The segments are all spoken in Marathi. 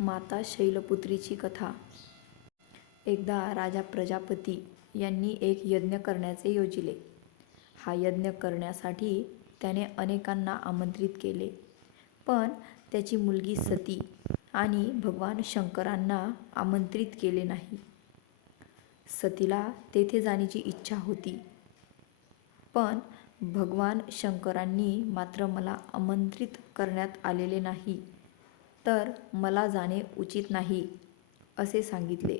माता शैलपुत्रीची कथा एकदा राजा प्रजापती यांनी एक यज्ञ करण्याचे योजिले. हा यज्ञ करण्यासाठी त्याने अनेकांना आमंत्रित केले. पण त्याची मुलगी सती आणि भगवान शंकरांना आमंत्रित केले नाही. सतीला तेथे जाण्याची इच्छा होती. पण भगवान शंकरांनी मात्र मला आमंत्रित करण्यात आलेले नाही, तर मला जाणे उचित नाही, असे सांगितले.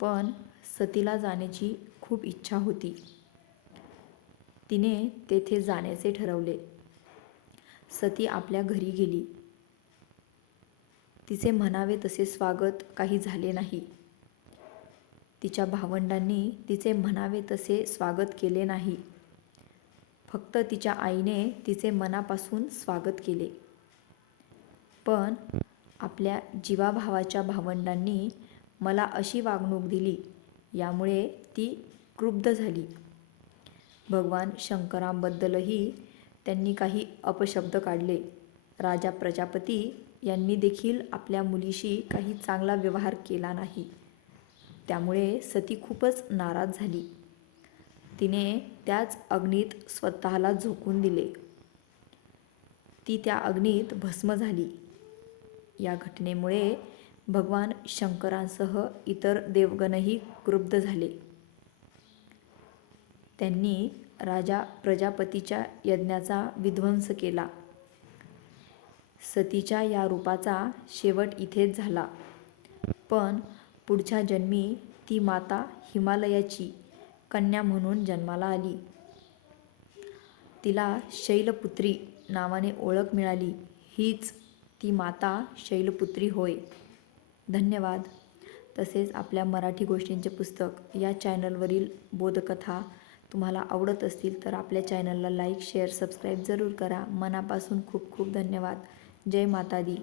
पण सतीला जाण्याची खूप इच्छा होती. तिने तेथे जाण्याचे ठरवले. सती आपल्या घरी गेली. तिचे म्हणावे तसे स्वागत काही झाले नाही. तिच्या भावंडांनी तिचे म्हणावे तसे स्वागत केले नाही. फक्त तिच्या आईने तिचे मनापासून स्वागत केले. पण आपल्या जिवाभावाच्या भावंडांनी मला अशी वागणूक दिली, यामुळे ती क्रुब्ध झाली. भगवान शंकरांबद्दलही त्यांनी काही अपशब्द काढले. राजा प्रजापती यांनी देखील आपल्या मुलीशी काही चांगला व्यवहार केला नाही. त्यामुळे सती खूपच नाराज झाली. तिने त्याच अग्नीत स्वतःला झोकून दिले. ती त्या अग्नीत भस्म झाली. या घटनेमुळे भगवान शंकरांसह इतर देवगणही क्रुद्ध झाले. त्यांनी राजा प्रजापतीच्या यज्ञाचा विध्वंस केला. सतीच्या या रूपाचा शेवट इथेच झाला. पण पुढच्या जन्मी ती माता हिमालयाची कन्या म्हणून जन्माला आली. तिला शैलपुत्री नावाने ओळख मिळाली. हीच ती माता शैलपुत्री होय. धन्यवाद. तसेच आपल्या मराठी गोष्टींचे पुस्तक या चॅनलवरील बोधकथा तुम्हाला आवडत असतील तर आपल्या चॅनलला लाईक, शेअर, सबस्क्राईब जरूर करा. मनापासून खूप खूप धन्यवाद. जय माता दी.